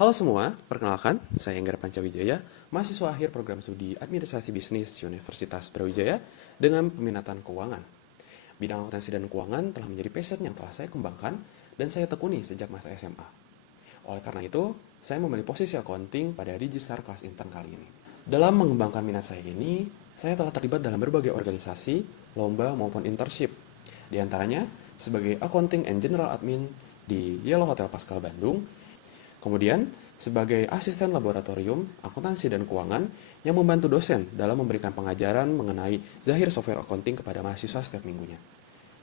Halo semua, perkenalkan, saya Enggara Pancawijaya, mahasiswa akhir program studi Administrasi Bisnis Universitas Brawijaya dengan peminatan keuangan. Bidang akuntansi dan keuangan telah menjadi passion yang telah saya kembangkan dan saya tekuni sejak masa SMA. Oleh karena itu, saya memilih posisi accounting pada Digistar kelas intern kali ini. Dalam mengembangkan minat saya ini, saya telah terlibat dalam berbagai organisasi, lomba maupun internship. Di antaranya, sebagai Accounting and General Admin di Yellow Hotel Pascal Bandung, kemudian sebagai asisten laboratorium akuntansi dan keuangan yang membantu dosen dalam memberikan pengajaran mengenai Zahir Software Accounting kepada mahasiswa setiap minggunya.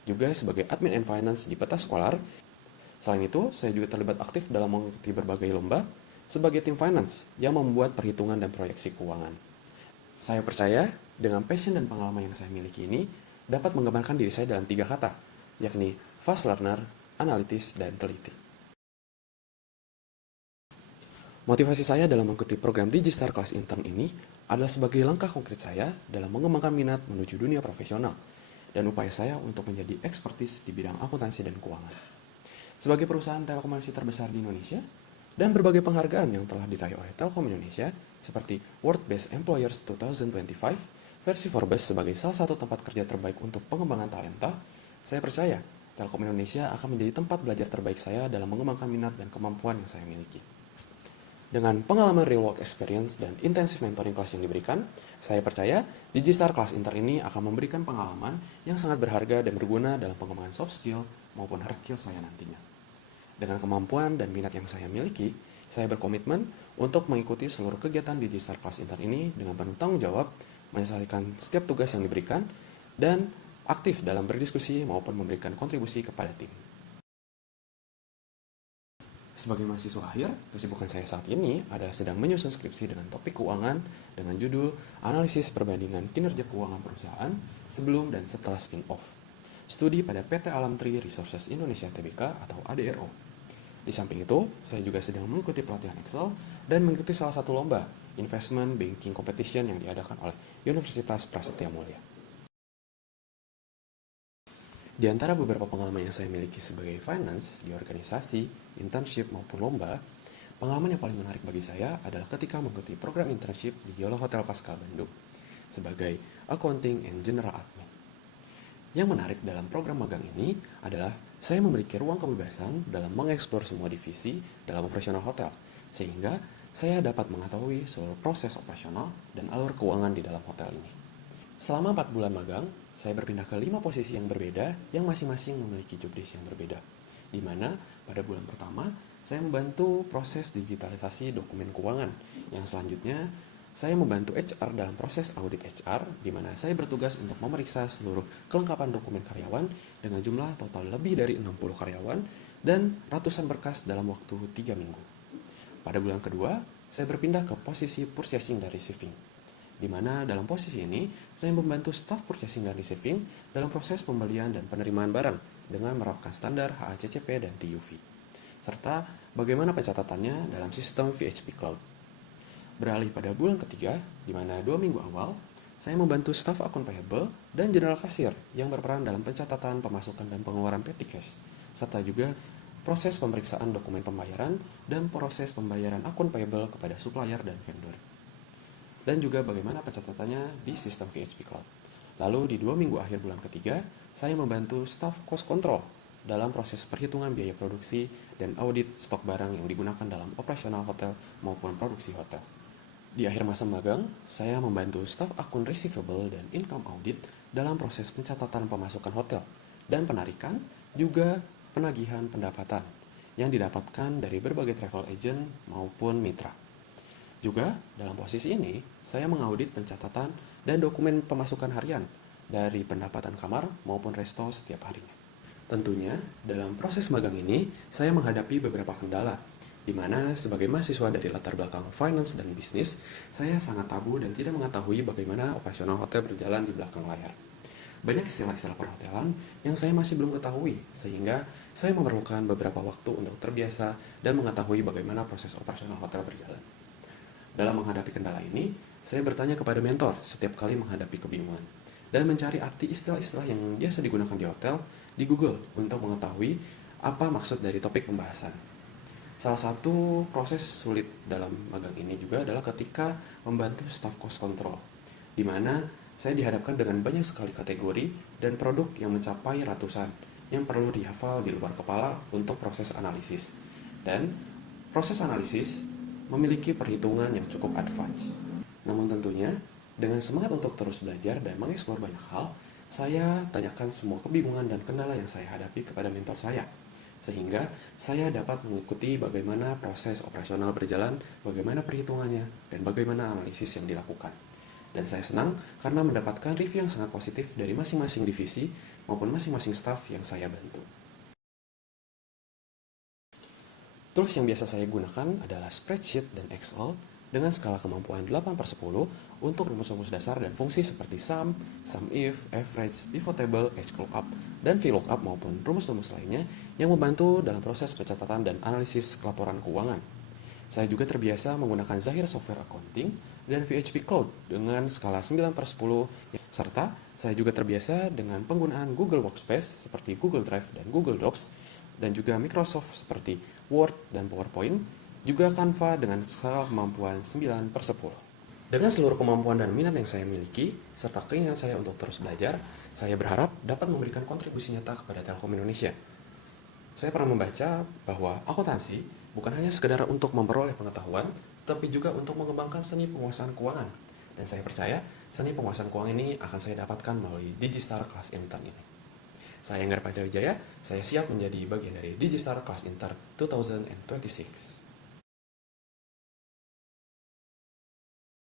Juga sebagai admin and finance di Peta Scholar. Selain itu, saya juga terlibat aktif dalam mengikuti berbagai lomba sebagai tim finance yang membuat perhitungan dan proyeksi keuangan. Saya percaya dengan passion dan pengalaman yang saya miliki ini dapat menggambarkan diri saya dalam 3 kata, yakni fast learner, analitis, dan teliti. Motivasi saya dalam mengikuti program Digistar kelas intern ini adalah sebagai langkah konkret saya dalam mengembangkan minat menuju dunia profesional dan upaya saya untuk menjadi ekspertis di bidang akuntansi dan keuangan. Sebagai perusahaan telekomunikasi terbesar di Indonesia dan berbagai penghargaan yang telah diraih oleh Telkom Indonesia seperti World Best Employers 2025 versi Forbes sebagai salah satu tempat kerja terbaik untuk pengembangan talenta, saya percaya Telkom Indonesia akan menjadi tempat belajar terbaik saya dalam mengembangkan minat dan kemampuan yang saya miliki. Dengan pengalaman real work experience dan intensif mentoring kelas yang diberikan, saya percaya Digistar kelas intern ini akan memberikan pengalaman yang sangat berharga dan berguna dalam pengembangan soft skill maupun hard skill saya nantinya. Dengan kemampuan dan minat yang saya miliki, saya berkomitmen untuk mengikuti seluruh kegiatan Digistar kelas intern ini dengan penuh tanggung jawab, menyelesaikan setiap tugas yang diberikan, dan aktif dalam berdiskusi maupun memberikan kontribusi kepada tim. Sebagai mahasiswa akhir, kesibukan saya saat ini adalah sedang menyusun skripsi dengan topik keuangan dengan judul Analisis Perbandingan Kinerja Keuangan Perusahaan Sebelum dan Setelah Spin-Off. Studi pada PT Alamtri Resources Indonesia Tbk atau ADRO. Di samping itu, saya juga sedang mengikuti pelatihan Excel dan mengikuti salah satu lomba Investment Banking Competition yang diadakan oleh Universitas Prasetya Mulia. Di antara beberapa pengalaman yang saya miliki sebagai finance di organisasi, internship maupun lomba, pengalaman yang paling menarik bagi saya adalah ketika mengikuti program internship di Yellow Hotel Pascal Bandung sebagai Accounting and General Admin. Yang menarik dalam program magang ini adalah saya memiliki ruang kebebasan dalam mengeksplor semua divisi dalam operasional hotel, sehingga saya dapat mengetahui seluruh proses operasional dan alur keuangan di dalam hotel ini. Selama 4 bulan magang, saya berpindah ke 5 posisi yang berbeda yang masing-masing memiliki job desk yang berbeda. Di mana pada bulan pertama, saya membantu proses digitalisasi dokumen keuangan. Yang selanjutnya, saya membantu HR dalam proses audit HR, di mana saya bertugas untuk memeriksa seluruh kelengkapan dokumen karyawan dengan jumlah total lebih dari 60 karyawan dan ratusan berkas dalam waktu 3 minggu. Pada bulan kedua, saya berpindah ke posisi purchasing dan receiving, di mana dalam posisi ini, saya membantu staf purchasing dan receiving dalam proses pembelian dan penerimaan barang dengan menerapkan standar HACCP dan TUV, serta bagaimana pencatatannya dalam sistem VHP Cloud. Beralih pada bulan ketiga, di mana 2 minggu awal, saya membantu staf akun payable dan general kasir yang berperan dalam pencatatan pemasukan dan pengeluaran petty cash, serta juga proses pemeriksaan dokumen pembayaran dan proses pembayaran akun payable kepada supplier dan vendor. Dan juga bagaimana pencatatannya di sistem VHP Cloud. Lalu di 2 minggu akhir bulan ketiga, saya membantu staf cost control dalam proses perhitungan biaya produksi dan audit stok barang yang digunakan dalam operasional hotel maupun produksi hotel. Di akhir masa magang, saya membantu staf akun receivable dan income audit dalam proses pencatatan pemasukan hotel dan penarikan, juga penagihan pendapatan yang didapatkan dari berbagai travel agent maupun mitra. Juga dalam posisi ini, saya mengaudit pencatatan dan dokumen pemasukan harian dari pendapatan kamar maupun resto setiap harinya. Tentunya, dalam proses magang ini, saya menghadapi beberapa kendala, di mana sebagai mahasiswa dari latar belakang finance dan bisnis, saya sangat tabu dan tidak mengetahui bagaimana operasional hotel berjalan di belakang layar. Banyak istilah-istilah perhotelan yang saya masih belum ketahui, sehingga saya memerlukan beberapa waktu untuk terbiasa dan mengetahui bagaimana proses operasional hotel berjalan. Dalam menghadapi kendala ini, saya bertanya kepada mentor setiap kali menghadapi kebingungan dan mencari arti istilah-istilah yang biasa digunakan di hotel di Google untuk mengetahui apa maksud dari topik pembahasan. Salah satu proses sulit dalam magang ini juga adalah ketika membantu staff cost control, di mana saya dihadapkan dengan banyak sekali kategori dan produk yang mencapai ratusan yang perlu dihafal di luar kepala untuk proses analisis. Dan proses analisis memiliki perhitungan yang cukup advance. Namun tentunya, dengan semangat untuk terus belajar dan mengeksplor banyak hal, saya tanyakan semua kebingungan dan kendala yang saya hadapi kepada mentor saya, sehingga saya dapat mengikuti bagaimana proses operasional berjalan, bagaimana perhitungannya, dan bagaimana analisis yang dilakukan. Dan saya senang karena mendapatkan review yang sangat positif dari masing-masing divisi maupun masing-masing staff yang saya bantu. Tools yang biasa saya gunakan adalah spreadsheet dan Excel dengan skala kemampuan 8/10 untuk rumus-rumus dasar dan fungsi seperti sum, sum if, average, pivot table, HLOOKUP, dan VLOOKUP maupun rumus-rumus lainnya yang membantu dalam proses pencatatan dan analisis laporan keuangan. Saya juga terbiasa menggunakan Zahir Software Accounting dan VHP Cloud dengan skala 9/10, serta saya juga terbiasa dengan penggunaan Google Workspace seperti Google Drive dan Google Docs, dan juga Microsoft seperti Word dan PowerPoint, juga Canva dengan skala kemampuan 9/10. Dengan seluruh kemampuan dan minat yang saya miliki, serta keinginan saya untuk terus belajar, saya berharap dapat memberikan kontribusi nyata kepada Telkom Indonesia. Saya pernah membaca bahwa akuntansi bukan hanya sekedar untuk memperoleh pengetahuan, tapi juga untuk mengembangkan seni penguasaan keuangan. Dan saya percaya seni penguasaan keuangan ini akan saya dapatkan melalui Digistar Kelas Intern ini. Saya Enggar Pancawijaya, saya siap menjadi bagian dari Digistar Kelas Intern 2026.